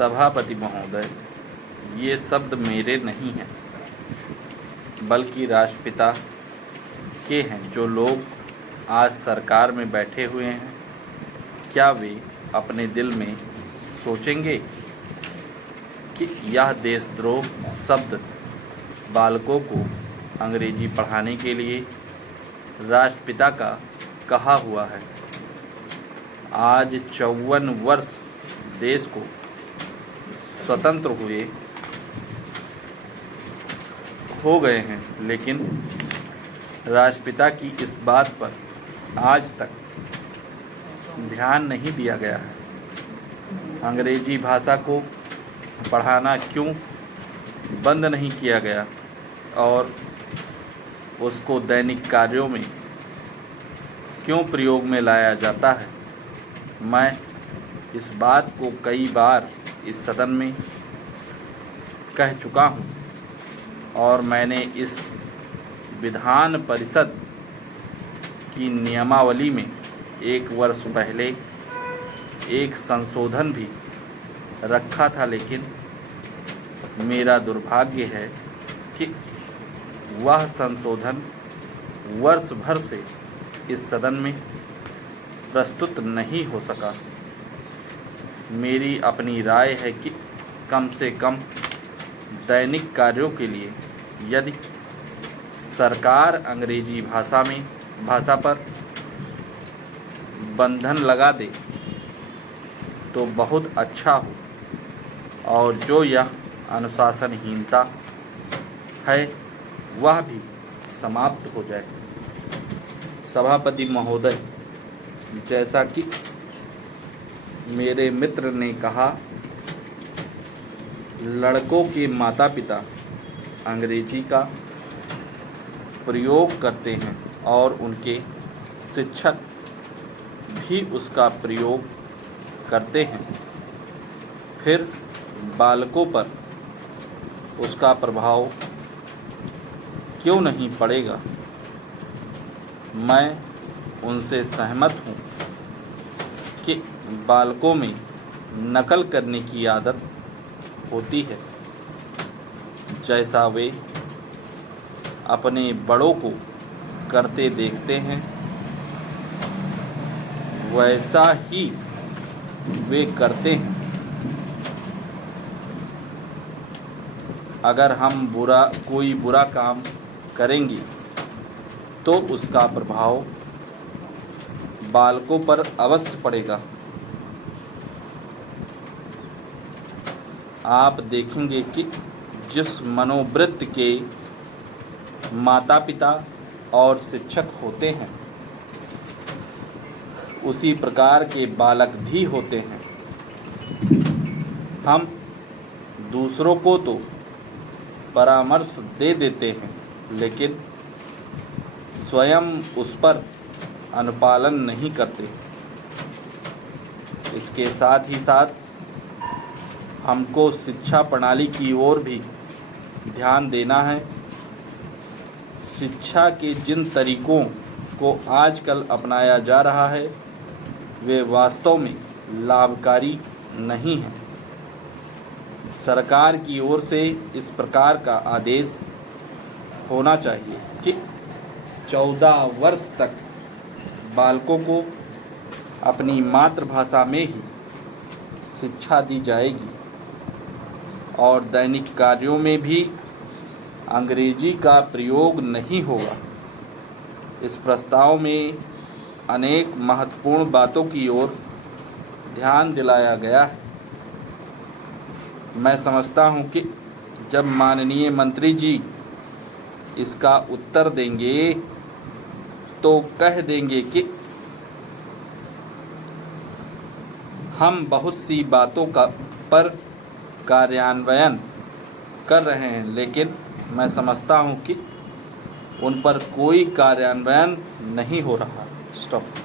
सभापति महोदय, ये शब्द मेरे नहीं हैं बल्कि राष्ट्रपिता के हैं। जो लोग आज सरकार में बैठे हुए हैं, क्या वे अपने दिल में सोचेंगे कि यह देशद्रोह शब्द बालकों को अंग्रेजी पढ़ाने के लिए राष्ट्रपिता का कहा हुआ है। आज 54 वर्ष देश को स्वतंत्र हुए हो गए हैं, लेकिन राष्ट्रपिता की इस बात पर आज तक ध्यान नहीं दिया गया है। अंग्रेजी भाषा को पढ़ाना क्यों बंद नहीं किया गया और उसको दैनिक कार्यों में क्यों प्रयोग में लाया जाता है। मैं इस बात को कई बार इस सदन में कह चुका हूँ और मैंने इस विधान परिषद की नियमावली में 1 वर्ष पहले एक संशोधन भी रखा था, लेकिन मेरा दुर्भाग्य है कि वह संशोधन वर्ष भर से इस सदन में प्रस्तुत नहीं हो सका। मेरी अपनी राय है कि कम से कम दैनिक कार्यों के लिए यदि सरकार अंग्रेजी भाषा पर बंधन लगा दे तो बहुत अच्छा हो, और जो यह अनुशासनहीनता है वह भी समाप्त हो जाए। सभापति महोदय, जैसा कि मेरे मित्र ने कहा, लड़कों के माता पिता अंग्रेजी का प्रयोग करते हैं और उनके शिक्षक भी उसका प्रयोग करते हैं, फिर बालकों पर उसका प्रभाव क्यों नहीं पड़ेगा। मैं उनसे सहमत हूँ कि बालकों में नकल करने की आदत होती है। जैसा वे अपने बड़ों को करते देखते हैं, वैसा ही वे करते हैं। अगर हम कोई बुरा काम करेंगे तो उसका प्रभाव बालकों पर अवश्य पड़ेगा। आप देखेंगे कि जिस मनोवृत्ति के माता पिता और शिक्षक होते हैं, उसी प्रकार के बालक भी होते हैं। हम दूसरों को तो परामर्श दे देते हैं, लेकिन स्वयं उस पर अनुपालन नहीं करते। इसके साथ ही साथ हमको शिक्षा प्रणाली की ओर भी ध्यान देना है। शिक्षा के जिन तरीकों को आजकल अपनाया जा रहा है, वे वास्तव में लाभकारी नहीं हैं। सरकार की ओर से इस प्रकार का आदेश होना चाहिए कि 14 वर्ष तक बालकों को अपनी मातृभाषा में ही शिक्षा दी जाएगी और दैनिक कार्यों में भी अंग्रेजी का प्रयोग नहीं होगा। इस प्रस्ताव में अनेक महत्वपूर्ण बातों की ओर ध्यान दिलाया गया है। मैं समझता हूं कि जब माननीय मंत्री जी इसका उत्तर देंगे तो कह देंगे कि हम बहुत सी बातों पर कार्यान्वयन कर रहे हैं, लेकिन मैं समझता हूं कि उन पर कोई कार्यान्वयन नहीं हो रहा। स्टॉप।